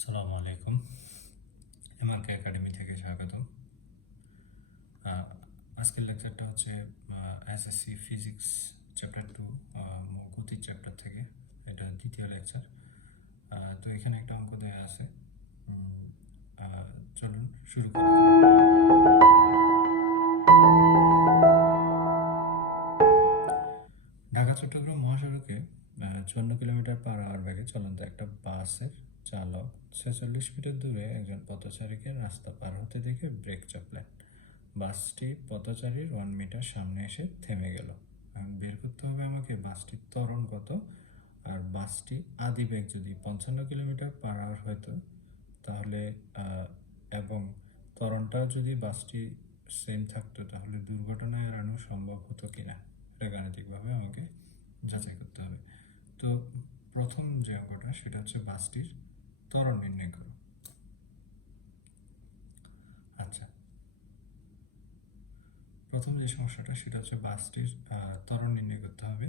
আসসালামু আলাইকুম। Mrk Academy থেকে স্বাগতম। আজকের লেকচারটা হচ্ছে এসএসসি ফিজিক্স চ্যাপ্টার 2 গতি চ্যাপ্টার থেকে। এটা দ্বিতীয় লেকচার। তো এখানে একটা অঙ্ক দেওয়া আছে, চলুন শুরু করা যাক। ঢাকা চট্টগ্রাম মহাসড়কে 54 কিলোমিটার পার আওয়ার বেগে চলন্ত একটা বাসের চালক 46 মিটার দূরে একজন পথচারীকে রাস্তা পার হতে দেখে ব্রেক চাপলেন। বাসটি পথচারীর 1 মিটার সামনে এসে থেমে গেল। বের করতে হবে আমাকে বাসটির ত্বরণ কত, আর বাসটি আদি বেগ যদি 55 কিলোমিটার পার আওয়ার হতো তাহলে এবং ত্বরণটাও যদি বাসটি সেম থাকতো তাহলে দুর্ঘটনা এড়ানো সম্ভব হতো কিনা, এটা গাণিতিকভাবে আমাকে যাচাই করতে হবে। তো প্রথম যে অঙ্কটা সেটা হচ্ছে বাসটির ত্বরণ নির্ণয় করো। আচ্ছা, প্রথম যে সমস্যাটা সেটা হচ্ছে বাসটির ত্বরণ নির্ণয় করতে হবে।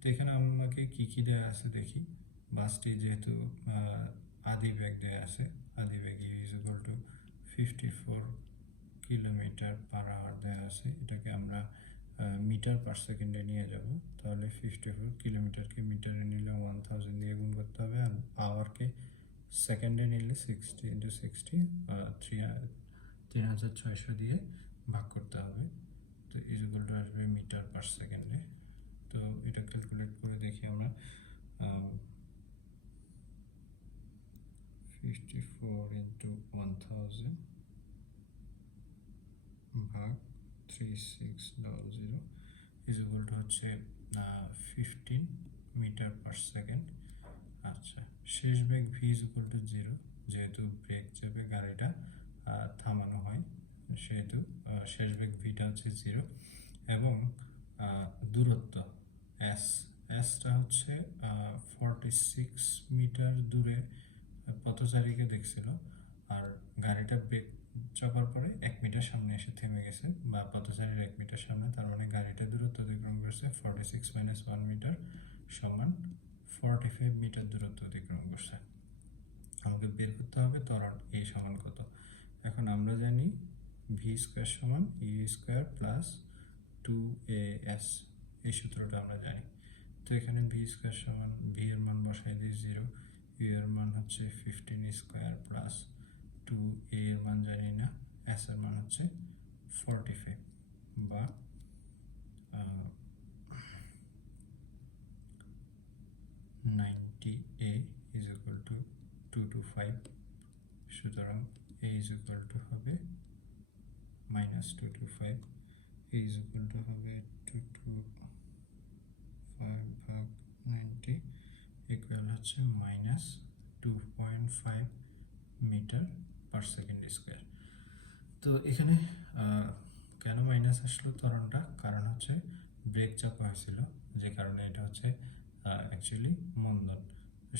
তো এখানে আমাকে কি কি দেওয়া আছে দেখি। বাসটি যেহেতু আদি বেগ দেওয়া আছে, আদি বেগ is equal to 54 kilometre per hour দেওয়া আছে, এটাকে আমরা মিটার পার সেকেন্ডে নিয়ে যাব। তাহলে 54 কিলোমিটারকে মিটারে নিলে 1000 দিয়ে গুণ করতে হবে, আর আওয়ারকে সেকেন্ডে নিলে 60 ইন্টু 60 3600 দিয়ে ভাগ করতে হবে। তো ইজ ইকুয়াল টু আসবে মিটার পার সেকেন্ডে। তো এটা ক্যালকুলেট করে দেখি আমরা। 54 ইন্টু 1000 ভাগ 3600 ইজ ইকুয়াল টু হচ্ছে 15 মিটার পার সেকেন্ড। আচ্ছা, শেষ বেগ ভি ইজ ইকুয়াল টু 0, যেহেতু ব্রেক চেপে গাড়িটা থামানো হয় সেহেতু শেষ বেগ ভিটা হচ্ছে 0, এবং দূরত্ব এসটা হচ্ছে 46 মিটার দূরে পথচারীকে দেখছিল, আর গাড়িটা ব্রেক চাপার পরে 1 মিটার সামনে এসে থেমে গেছে, বা পথচারীর 1 মিটার সামনে, তার মানে গাড়িটা দূরত্ব অতিক্রম করছে 46 মাইনাস 1 মিটার সমান 45 মিটার দূরত্ব অতিক্রম করছে। আমাকে বের করতে হবে ত্বরণ এ সমান কত। এখন আমরা জানি ভি স্কোয়ার সমান ই স্কোয়ার প্লাস 2as, এই সূত্রটা আমরা জানি। তো এখানে ভি স্কোয়ার সমান ভি এর মান বসাই দিই 0, ইউ এর মান হচ্ছে 15 স্কোয়ার প্লাস 2a এর মান জানি না, এস এর মান হচ্ছে 45, বা 90a is equal to 225, সুতরাং a is equal to হবে minus 225, a is equal to হবে 225 ভাগ 90 ইকুয়াল হচ্ছে minus 2.5 metre per second square. তো এখানে কেন মাইনাস আসলো ত্বরণটা, কারণ হচ্ছে ব্রেক চাপা হয়েছিল, যে কারণে এটা হচ্ছে অ্যাকচুয়ালি মন্দন।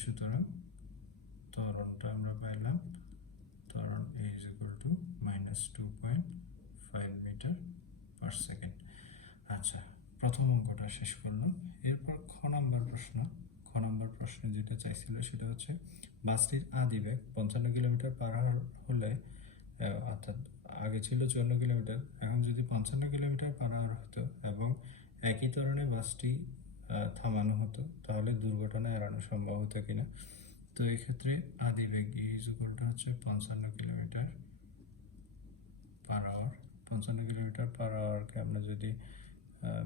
সুতরাং ত্বরণটা আমরা পাইলাম, ত্বরণ a is equal to minus 2.5 metre per second. আচ্ছা, প্রথম অঙ্কটা শেষ করলাম। এরপর খ নম্বর প্রশ্নে যেটা চাইছিল সেটা হচ্ছে বাসটির আদি বেগ 55 কিলোমিটার পার আওয়ার হলে, অর্থাৎ আগে ছিল 54 কিলোমিটার, এখন যদি 55 কিলোমিটার পার আওয়ার হতো এবং একই ধরনের বাসটি থামানো হতো তাহলে দুর্ঘটনা এড়ানো সম্ভব হতো কিনা। তো এক্ষেত্রে আদি বেগ ইজ ইকুয়াল টু হচ্ছে 55 kilometre per hour. 55 kilometre per আওয়ারকে আমরা যদি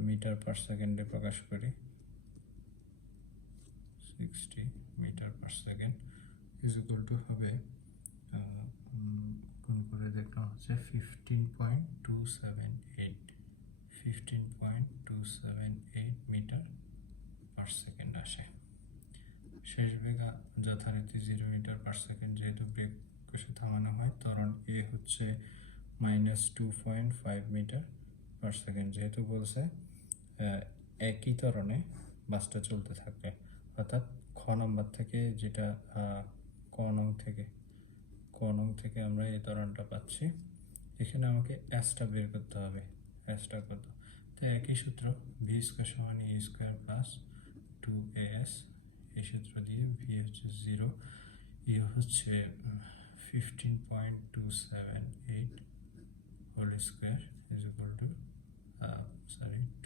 মিটার পার সেকেন্ডে প্রকাশ করি, 60 metre per second is equal to হবে, গুণ করে দেখলাম হচ্ছে 15.278 মিটার পার সেকেন্ড আসে। শেষ বেগ যথারীতি 0 মিটার পার সেকেন্ড, যেহেতু ব্রেক কষে থামানো হয়। ত্বরণ এ হচ্ছে মাইনাস 2.5 মিটার পার সেকেন্ড, যেহেতু বলছে একই ত্বরণে বাসটা চলতে থাকবে, অর্থাৎ খ নম্বর থেকে যেটা ক নং থেকে আমরা এই ত্বরণটা পাচ্ছি। এখানে আমাকে এসটা বের করতে হবে, এসটা কত। তো একই সূত্র, ভি স্কোয়ার সমান ই স্কোয়ার প্লাস 2as, এই সূত্র দিয়ে ভি হচ্ছে 0, হচ্ছে 15.278 whole square is equal to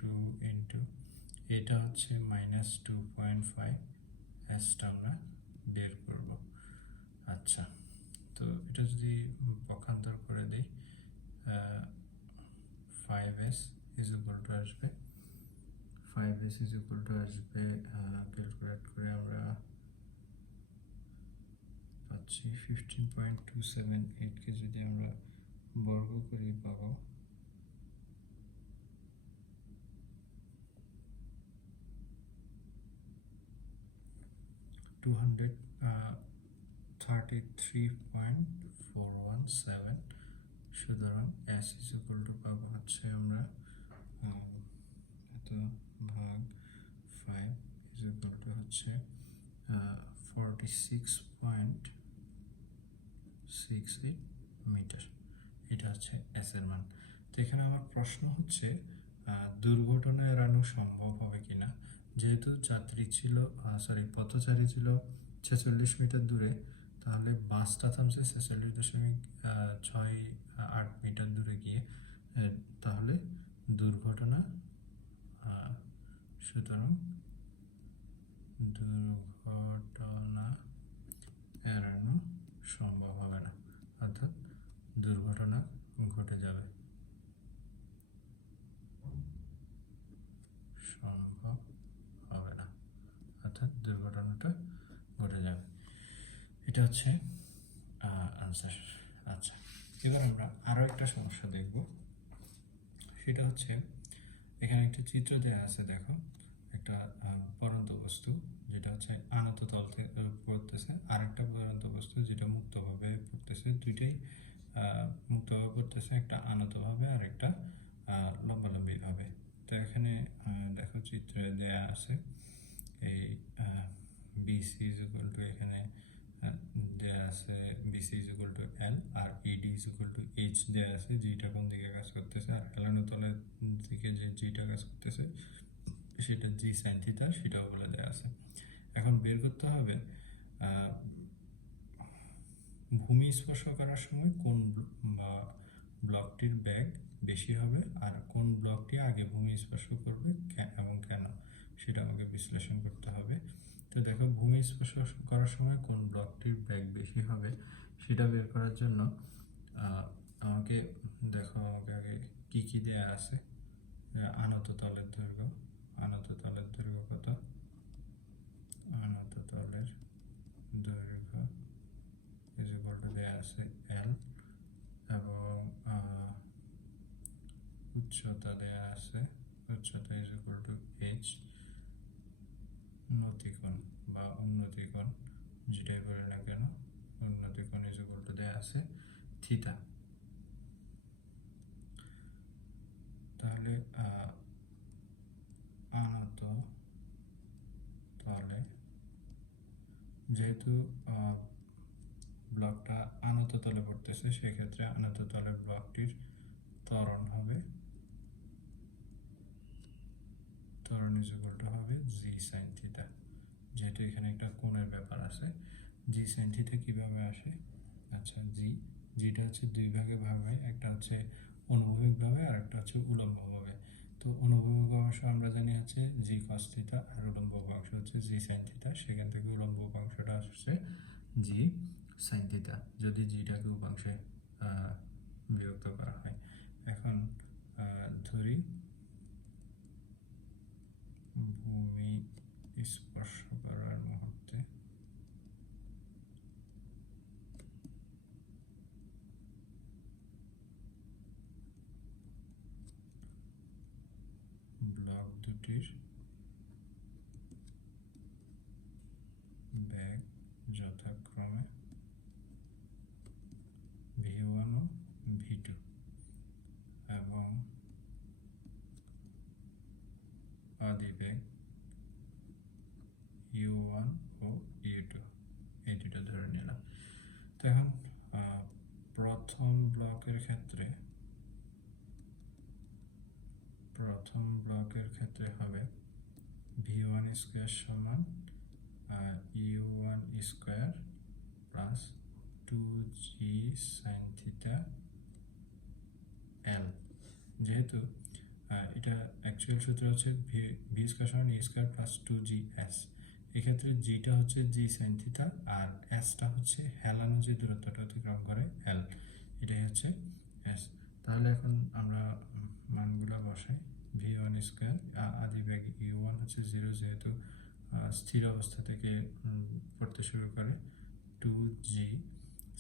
2 into এটা হচ্ছে -2.5 এসটা আমরা বের করব। আচ্ছা, তো এটা যদি পক্ষান্তর করে দিই 5s ইজ ইকুয়াল টু আসবে 5s ইজ ইকুয়াল টু আসবে ক্যালকুলেট করে আমরা পাচ্ছি 15.278 কে যদি আমরা বর্গ করি পাবো 233.417। সুতরাং s ইজ ইকুয়াল টু পাবো হচ্ছে আমরা এত ভাগ 5 ইজ ইকুয়াল টু হচ্ছে 46.68 মিটার। এটা হচ্ছে s এর মান। তো এখানে আমার প্রশ্ন হচ্ছে দুর্ঘটনা এড়ানো সম্ভব হবে কিনা। যেহেতু পথচারী ছিল 46 মিটার দূরে, তাহলে বাসটা থামছে 46.68 মিটার দূরে গিয়ে, তাহলে দুর্ঘটনা সুতরাং দুর্ঘটনা এড়ানো সম্ভব হবে না, অর্থাৎ দুর্ঘটনা ঘটে যাবে, সম্ভব হবে না, অর্থাৎ দুর্ঘটনাটা ঘটে যাবে। এটা হচ্ছে আনসার। আচ্ছা, এবার আমরা আরো একটা সমস্যা দেখব। সেটা হচ্ছে এখানে একটা চিত্র দেওয়া আছে, দেখো একটা পরন্ত বস্তু যেটা হচ্ছে আনত তল থেকে পড়তেছে, আর একটা পরন্ত বস্তু যেটা মুক্তভাবে পড়তেছে। দুইটাই মুক্তভাবে পড়তেছে, একটা আনতভাবে আর একটা লম্বালম্বি ভাবে। তো এখানে দেখো চিত্রে দেয়া আছে এই BC ইজ ইকুয়াল টু, এখানে দেয়া আছে BC is equal to L আর ED is equal to H দেয়া আছে, যেটা কোন দিকে কাজ করতেছে, আর হেলানো তলের দিকে যেটা কাজ করতেছে সেটা G sin থিটা, সেটাও বলে দেয়া আছে। এখন বের করতে হবে ভূমি স্পর্শ করার সময় কোন ব্লকটির বেগ বেশি হবে আর কোন ব্লকটি আগে ভূমি স্পর্শ করবে এবং কেন, সেটা আমাকে বিশ্লেষণ করতে হবে। তো দেখো, ভূমি স্পর্শ করার সময় কোন ব্লকটির বেগ বেশি হবে সেটা বের করার জন্য আমাকে আগে কি দেয়া আছে। আনত তলের দৈর্ঘ্য কত, আনত তলের দৈর্ঘ্য ইজ ইকুয়াল টু দেয়া আছে L, এবং উচ্চতা দেয়া আছে, উচ্চতা ইজ ইকুয়াল টু H, নতিকোণ বা উন্নতিকোণ যেটাই বলে না কেন, উন্নতিকোণ ইজ ইকুয়াল টু দেয়া আছে থিটা। তাহলে আনত তলে, যেহেতু ব্লকটা আনত তলে পড়তেছে, সেক্ষেত্রে আনত তলের ব্লকটির ত্বরণ হবে, ত্বরণ ইজ ইকুয়াল টু হবে G sin থিটা। যেহেতু এখানে একটা কোণের ব্যাপার আছে, G sin থিটা কিভাবে আসে? আচ্ছা, যেটা হচ্ছে দুই ভাগে ভাগ হয়, একটা হচ্ছে অনুভূমিকভাবে আর একটা হচ্ছে উল্লম্বভাবে। তো অনুভূমিক অংশ আমরা জানি হচ্ছে G cos থিটা, আর উল্লম্ব অংশ হচ্ছে G sin থিটা। সেখান থেকে উল্লম্ব অংশটা আসছে G sin থিটা, যদি জিটাকে উপাংশে বিভক্ত করা হয়। এখন ধরি ভূমি স্পর্শ করার মুহূর্তে ব্লক দুটির বেগ যথাক্রমে V1 ও V2 এবং আদিবেগ U1 ও U2, এই দুটো ধরে নিলাম। তো এখন প্রথম ব্লকের ক্ষেত্রে হবে V1 স্কয়ার সমান U1 স্কয়ার জি সাইন থিটা এল। যেহেতু এটা অ্যাকচুয়াল সূত্র হচ্ছে ভি স্কয়ার সমান এ স্কয়ার প্লাস 2g's। এক্ষেত্রে জিটা হচ্ছে জি সাইন থিটা আর এসটা হচ্ছে হেলানো যে দূরত্বটা অতিক্রম করে এল, এটাই হচ্ছে এস। তাহলে এখন আমরা মানগুলো বসাই। ভি ওয়ান স্কোয়ার আদি বেগ ইউ ওয়ান হচ্ছে 0 যেহেতু স্থির অবস্থা থেকে পড়তে শুরু করে, 2g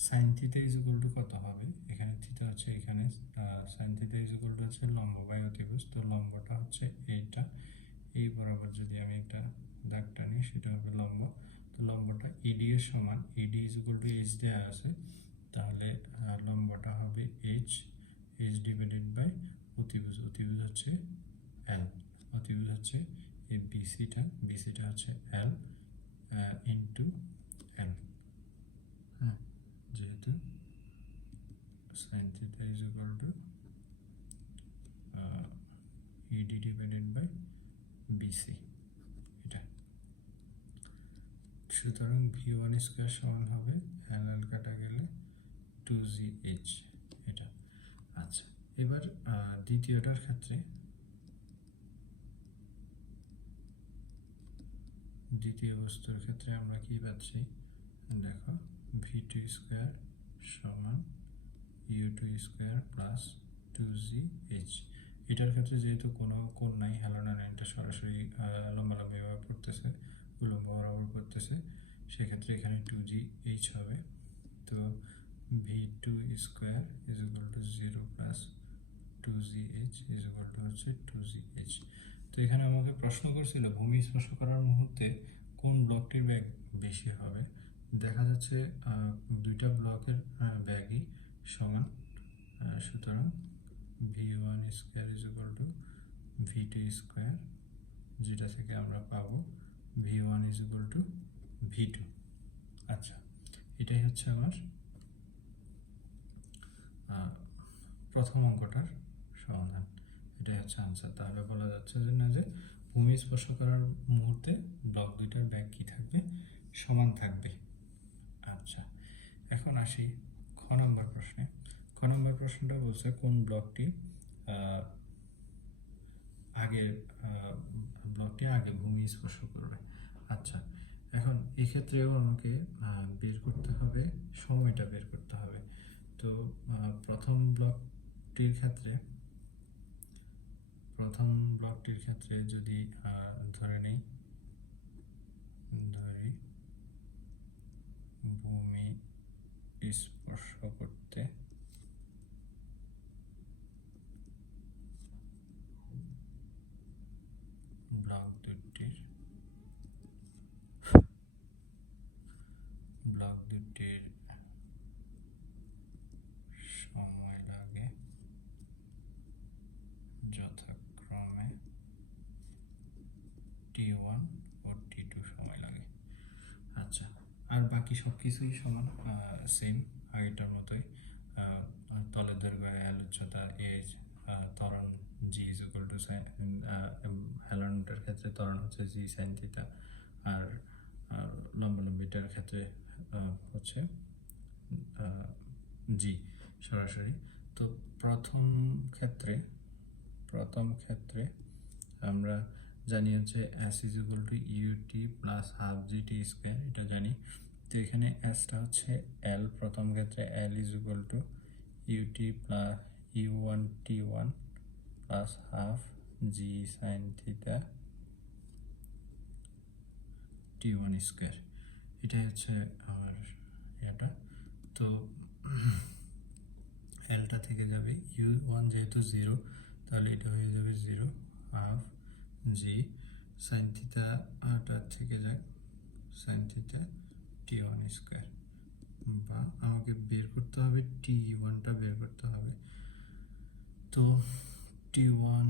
sign theta is equal two কত হবে, এখানে থিটা হচ্ছে এখানে, sign theta is equal to হচ্ছে লম্ব বাই অতিভুজ, তো লম্বটা হচ্ছে এইটা, এই বরাবর যদি আমি একটা দাগ টানি সেটা হবে লম্ব। তো লম্বটা ইডি এর সমান, ED is equal to H দেওয়া আছে, তাহলে লম্বটা হবে এইচ, এইচ ডিভাইডেড বাই অতিভুজ, অতিভুজ হচ্ছে এল, অতিভুজ হচ্ছে এই বিসিটা, বিসিটা হচ্ছে এল ইন্টু এল। হ্যাঁ, যেহেতু sin theta is equal to ED divided by BC, এটা। সুতরাং V1 স্কয়ার সমান হবে এল কাটা গেলে 2GH, এটা। আচ্ছা, এবার দ্বিতীয়টার ক্ষেত্রে, দ্বিতীয় বস্তুর ক্ষেত্রে আমরা কি পাচ্ছি দেখো, V2 স্কয়ার সমান U2 স্কয়ার প্লাস 2GH। এটার ক্ষেত্রে যেহেতু কোনো কোণ নাই, হেলানো লাইনটা সরাসরি লম্বালম্বিভাবে পড়তেছে, উলম্ব বরাবর পড়তেছে, সেক্ষেত্রে এখানে 2GH হবে। তো V2 square is equal two 0 plus 2GH is equal to হচ্ছে 2GH। তো এখানে আমাকে প্রশ্ন করছিল ভূমি স্পর্শ করার মুহূর্তে কোন ব্লকটির ব্যাগ বেশি হবে। দেখা যাচ্ছে দুইটা ব্লকের ব্যাগই সমান, সুতরাং V1 square is equal two V2 square, যেটা থেকে আমরা পাবো V1 is equal two V2। আচ্ছা, এটাই হচ্ছে আমার প্রথম অঙ্কটার সমাধান, এটাই হচ্ছে আনসার। তাহলে বলা যাচ্ছে যে না, যে ভূমি স্পর্শ করার মুহূর্তে ব্লক দুইটার ব্যাগ কি থাকবে, সমান থাকবে। আচ্ছা, এখন আসি খ নম্বর প্রশ্নে। খ নম্বর প্রশ্নটা বলছে কোন ব্লকটি আগে ভূমি স্পর্শ করবে। আচ্ছা, এখন এক্ষেত্রেও আমাকে বের করতে হবে, সময়টা বের করতে হবে। তো প্রথম ব্লকটির ক্ষেত্রে যদি ধরি ভূমি স্পর্শ করতে ব্লক দুটির সময় লাগে যথাক্রমে T1 ও T2 সময় লাগে। আচ্ছা, আর বাকি সব কিছুই সমান, সেম আগেটার মতোই। তলের দৈর্ঘ্য এল, উচ্চতা এইচ, ত্বরণ জি ইজ ইকুয়াল টু সাইন, হেলানোটার ক্ষেত্রে ত্বরণ হচ্ছে জি সাইন থিটা, আর লম্বালম্বিটার ক্ষেত্রে হচ্ছে জি সরাসরি। তো প্রথম ক্ষেত্রে আমরা জানি হচ্ছে s is equal to u t plus half g t square, এটা জানি। তো এখানে এসটা হচ্ছে এল, প্রথম ক্ষেত্রে l is equal to u t plus u one t one plus half g sine theta t one square, এটাই হচ্ছে আমার এটা। তো এলটা থেকে যাবে ইউ1 যেহেতু 0, তাহলে এটা হয়ে যাবে 0 হাফ জি সাইন থিটাটা থেকে যায় সাইন থিটা টি1 স্কোয়ার, বা আমাকে বের করতে হবে টি1টা বের করতে হবে। তো t one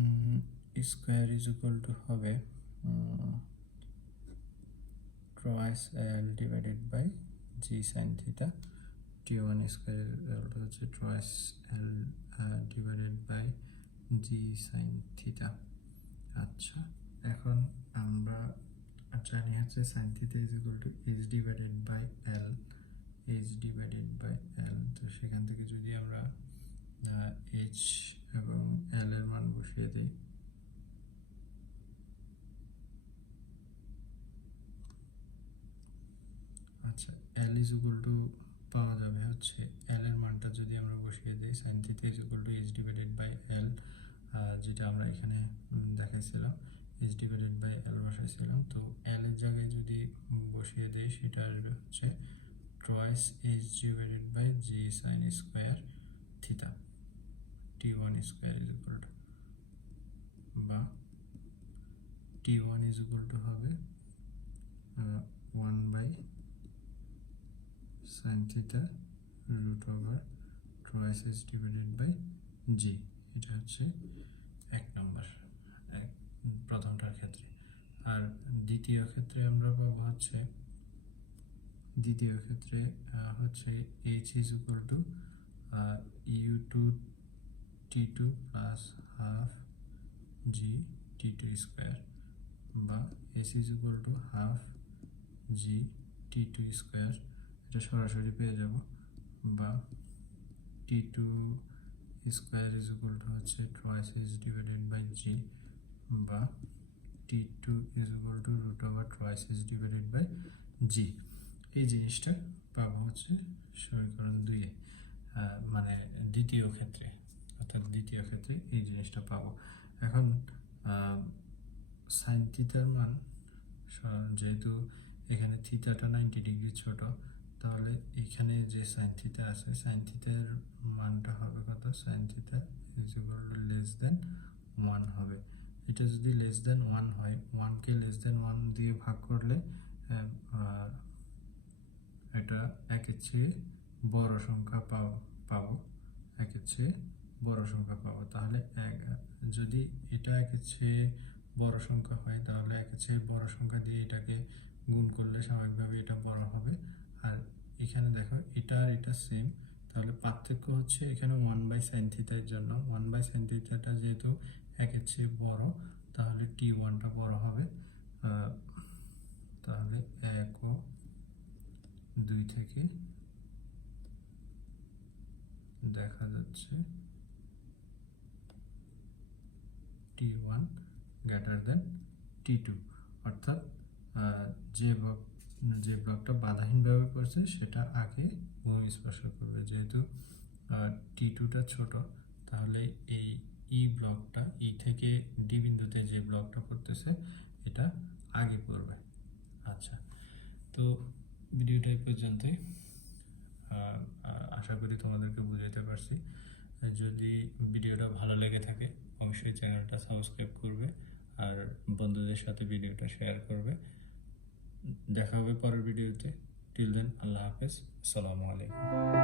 square is equal to হবে twice l divided by g sine theta t one square হচ্ছে twice l divided by g sine theta. আচ্ছা, এখন আমরা জানি হচ্ছে sine theta is equal to H divided by l h divided by l. তো সেখান থেকে যদি আমরা এইচ এবং এল এর মান বসিয়ে দিই, আচ্ছা এল ইজ ইকুয়াল টু পাওয়া যাবে হচ্ছে এল এর মানটা যদি আমরা বসিয়ে দিই sine theta is equal to H divided by L, যেটা আমরা এখানে দেখাইছিলাম এইচ ডিভাইডেড বাই এল বসাইছিলাম। তো এল এর জায়গায় যদি বসিয়ে দিই সেটা আসবে হচ্ছে twice h divided by g sine square theta t one square is equal to, বা t one is equal to হবে 1 by sine theta root over twice h divided by g. এটা হচ্ছে এক নম্বর প্রথমটার ক্ষেত্রে। আর দ্বিতীয় ক্ষেত্রে আমরা পাবো হচ্ছে h is equal to u two t two plus half g t two square, বা s is equal to half g t two square, এটা সরাসরি পেয়ে যাব, বা t two square is equal to হচ্ছে twice h divided by g, বা t two is equal to root over twice h divided by g. এই জিনিসটা পাবো হচ্ছে সমীকরণ 2-এ, মানে দ্বিতীয় ক্ষেত্রে, অর্থাৎ দ্বিতীয় ক্ষেত্রে এই জিনিসটা পাবো। এখন সাইন থিটার মান, যেহেতু এখানে থিটাটা 90 ডিগ্রি ছোট, তাহলে এখানে যে সাইন থিটা আছে সাইন থিটার মানটা হবে কত, sign theta is equal two less than 1 হবে। এটা যদি লেস দেন 1 হয়, 1কে লেস দেন 1 দিয়ে ভাগ করলে এটা একের চেয়ে বড় সংখ্যা পাবো, একের চেয়ে বড় সংখ্যা পাবো। তাহলে যদি এটা একের চেয়ে বড় সংখ্যা হয় তাহলে একের চেয়ে বড় সংখ্যা দিয়ে এটাকে গুণ করলে স্বাভাবিকভাবে এটা বড় হবে। আর এখানে দেখো এটা আর এটা সেম, তাহলে পার্থক্য হচ্ছে এখানে 1 বাই সাইন থিটার জন্য 1 বাই সাইন থিটাটা যেহেতু একের চেয়ে বড়, তাহলে টি ওয়ানটা বড় হবে। তাহলে 1 ও 2 থেকে দেখা যাচ্ছে T1 গ্রেটার দেন T2, অর্থাৎ যে ব্লকটা বাধাহীনভাবে পড়ছে সেটা আগে ভূমি স্পর্শ করবে। যেহেতু T2টা ছোট, তাহলে এই ই ব্লকটা ই থেকে ডি বিন্দুতে যে ব্লকটা পড়তেছে এটা আগে পড়বে। আচ্ছা, তো ভিডিওটা এই পর্যন্তই। আশা করি তোমাদেরকে বুঝাতে পারছি। যদি ভিডিওটা ভালো লেগে থাকে অবশ্যই চ্যানেলটা সাবস্ক্রাইব করবে আর বন্ধুদের সাথে ভিডিওটা শেয়ার করবে। দেখা হবে পরের ভিডিওতে। টিল দেন আল্লাহ হাফেজ, আসসালামু আলাইকুম।